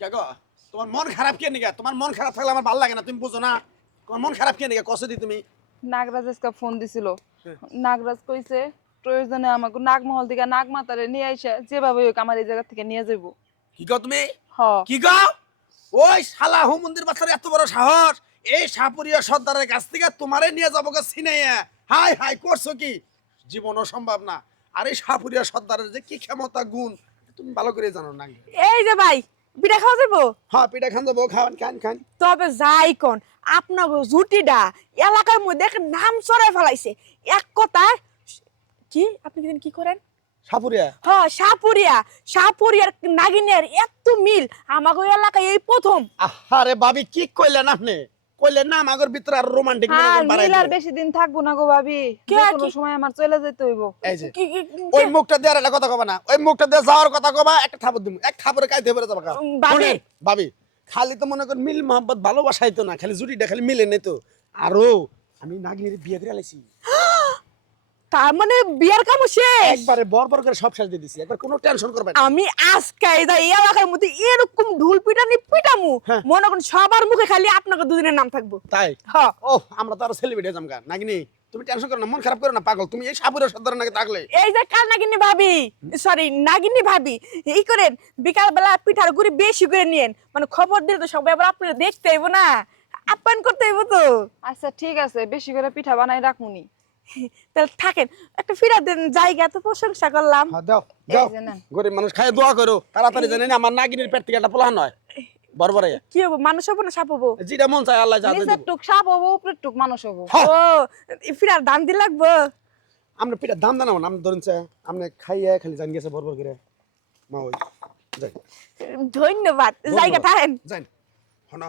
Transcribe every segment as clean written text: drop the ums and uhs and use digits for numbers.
কে গো তোমার মন খারাপ কে নিগা? তোমার মন খারাপ থাকলে আমার ভালো লাগে না, তুমি বুঝো না? তোমার মন খারাপ কে নিগা কসে দি তুমি? নাগরাজ আজকে ফোন দিছিল। নাগরাজ কইছে প্রয়োজনে আমাকে নাগমহল থেকে নাগমাতারে নিয়ে আইসা যেভাবে হোক আমার এই জায়গা থেকে নিয়ে যাইব। কি গো তুমি? হ কি গো? ওই শালা হুমন্দির বাচ্চার এত বড় সাহস! এই সাপুরিয়া সর্দারের কাছ থেকে তোমারে নিয়ে যাবো গো ছিনাইয়া। হাই হাই করছো কি? জীবনও সম্ভব না। আর এই সাপুরিয়া সর্দারের যে কি ক্ষমতা গুণ তুমি ভালো করে জানো না। এই যে ভাই পিঠা খাওয়া যাবো? হ্যাঁ পিঠা খান যাবো, খান খান খান। তবে যাই কোন আপনার জুটিটা এলাকার মধ্যে একটা নাম ছড়াই ফেলাইছে। এক কথায় কি আপনি কি করেন? সাপুরিয়া হ্যাঁ সাপুরিয়ার নাগিনের এত মিল আমাগো এলাকায় এই প্রথম। আরে ভাবি কি কইলেন আপনি? কইলেন না আমাগর ভিতরে আর রোমান্টিক আর বাড়াই মিল আর দিবেন। বেশি দিন থাকবো না গো ভাবি, কে যে কোনো কি? সময় আমার চলে যেতে হইব। এই যে কি- কি- কি- ওই মুখটা দেওয়ার একটা কথা কবা না, ওই মুখটা দিয়ে যাওয়ার কথা কবা, একটা থাপড় দিমু, এক থাপড়ে কাইতে পড়ে যাবা। ভাবি। শুনেন, ভাবি খালি তো মনে করেন মিল মোহাম্মত ভালোবাসাই তো না, খালি জুটিটা খালি মিলে নেই তো। আরো আমি নাগিনীর বিয়ে করে আলাইছি তার মানে বিয়ার কাম শেষ। একবারে বরবর করে সব শেষ দিয়ে দিছি, একবার কোনো টেনশন করবে না। আমি আজকে এই এলাকার মধ্যে এরকম ঢুল পিটানি পিটামু হ্যাঁ। মনে করেন সবার মুখে খালি আপনাকে দুদিনের নাম থাকবো। তাই হ্যাঁ ও আমরা তো আরো সেলিব্রিটি জামগা নাগিনী, তুমি টেনশন করো না, মন খারাপ করো না পাগল, তুমি এই সাপুরের সর্দারের নাকি থাকলে। এই যে কাল নাগিনী ভাবি সরি নাগিনী ভাবি এই করেন বিকাল বেলা পিঠার গুড়ি বেশি করে নিয়েন, মানে খবর দিলে তো সবাই আবার আপনারা দেখতে হইব না, আপ্যায়ন করতে হইব তো। আচ্ছা ঠিক আছে, বেশি করে পিঠা বানাই রাখুনি। তাহলে থাকেন একটা ফিরা দেন, জায়গা তো প্রশংসা করলাম। হ্যাঁ দাও এই দাও, যে নেন। গরিব মানুষ খায় দোয়া করো, তাড়াতাড়ি জানেন আমার নাগিনীর পেট থেকে একটা পোলাহান হয় বরবরে, কি হবো, মানুষ হবো না সাপ হবো? যেটা মন চায় আল্লাহ যা নিচের দেব। টুক সাপ হবো, উপরের টুক মানুষ হবো। হ্যাঁ। ও ফিরার দাম দি লাগবো। আমরা পিঠা দাম জানাবো না, আমি ধরুন আপনি খাইয়া খালি জান গেছে বরবর করে মা ওই যাই ধন্যবাদ, জায়গা থাকেন। যাই হনা।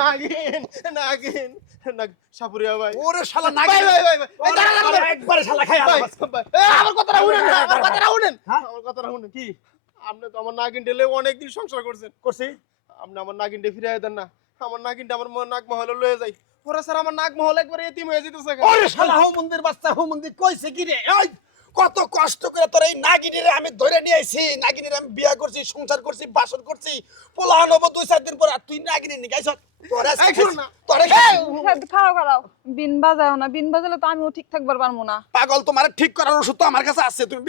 নাগিন নাগিন নাগ সাপুরিয়া ভাই। ওরে শালা ভাই নাগিন, ভাই ভাই ভাই। ওরে শালা একবারে শালা খাই ভাই, আলাদা। ভাই। আমার কথাটা শুনেন না, আমার কথাটা শুনেন। হ্যাঁ? আমার কথাটা শুনেন। কি? আপনি তো আমার নাগিন ডেলে অনেকদিন সংসার করছেন। করছি আপনি আমার নাগিন ডে ফিরাই দেন না। আমার নাগিনটা আমার নাগ মহলে লয়ে যাই। ওরা স্যার আমার নাগ মহল একবার এতিম হয়ে যেতেছে। ওরে শালা হো মন্দির বাচ্চা হো মন্দির কইছে কি রে? ওই কত কষ্ট করে তোর এই নাগিনীরে আমি ধরে নিয়ে আইছি, নাগিনীরে আমি বিয়া করছি, সংসার করছি, বাসন করছি, পোলাহান হবো 2-4 দিন পর, আর তুই নাগিনী নিয়ে গাইছ। তোরে এই শুনুন না। তোরে খারাপ খারাপ বিন বাজাও না, বিন বাজালে তো আমিও ঠিক থাকবার পারবো না। পাগল, তোমার ঠিক করার ওষুধ তো আমার কাছে আছে, তুমি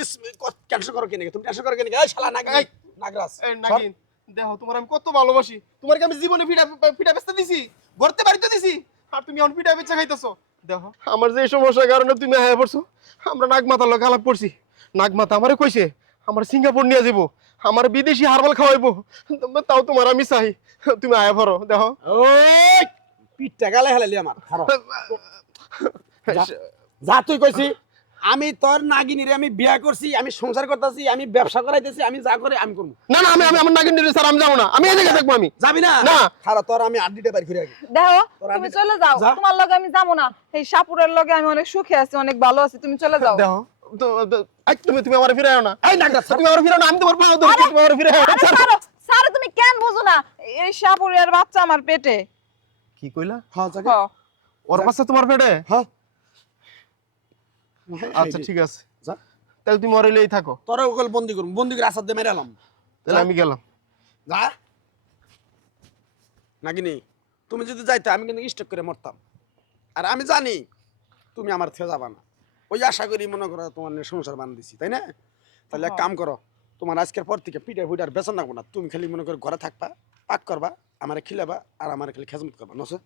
ক্যান্সেল করো কেন? তুমি ক্যান্সেল করো কেন? এই শালা নাগিনী এই, নাগরাজ এই নাগিন দেখো তোমার আমি কত ভালোবাসি। তোমার কি আমি জীবনে পিঠা পিঠা বেচতে দিছি? গড়তে বাড়িতে দিছি? আর তুমি এখন পিঠা বেচা খাইতেছো। দেখো আমার যে সমস্যার কারণে তুমি আয়া পড়ছো, আমরা নাগমাতার লগে আলাপ করছি। নাগমাতা আমারে কইছে আমার সিঙ্গাপুর নিয়ে যাবো, আমার বিদেশি হারবাল খাওয়াইবো, তাও তোমার আমি চাই তুমি আয়া পড়ো। দেখো ওই পিঠটা গালে হেলালি আমার খারাপ। যা তুই কইছি, আমি তোর নাগিনীরে আমি বিয়া করছি, আমি সংসার করতেছি, আমি ব্যবসা করাইতেছি, আমি যা করে আমি করবো। না না আমি আমার নাগিন দিলে স্যার আমি যাবো না, আমি এই জায়গায় থাকবো। আমি যাবি না? না। খারাপ, তোর আমি আড্ডিটা বাইর করে আগে। দেখো তোরা তুমি আগে- চলে যাও, যা। তোমার লগে আমি যাবো না। এই সাপুরের লগে আমি অনেক সুখে আছি, অনেক ভালো আছি, তুমি চলে যাও। দেখো তুমি তুমি আমার ফিরাও না, এই নাগরাজ তুমি আমার ফিরাও না, আমি তোমার পাও ধরি, তুমি আমার ফিরাও না। আরে ছাড়ো, ছাড়ো, তুমি কেন বুঝো না? এই সাপুরের বাচ্চা আমার পেটে। কি কইলা? হ্যাঁ হ, জায়গা ওর বাচ্চা তোমার পেটে? হ্যাঁ আচ্ছা ঠিক আছে, যা, তাহলে তুমি ওর লইই থাকো। তোরা ওগুলো বন্দি করুন, বন্দি করে আসাদ দিয়ে মেরে এলাম। তাহলে আমি গেলাম। যা নাগিনী, তুমি যদি যাইতে আমি কিন্তু স্টক করে মরতাম, আর আমি জানি তুমি আমার থেকে যাবা না, ওই আশা করি মনে করো তোমার নিয়ে সংসার বান দিছি, তাই না? তাহলে এক কাম করো, তোমার আজকের পর থেকে পিঠা ফুটার বেতন রাখবো না, তুমি খালি মনে করো ঘরে থাকবা, পাক করবা, আমারে খিলাবা, আর আমার খালি খেজমত করবা, নসে।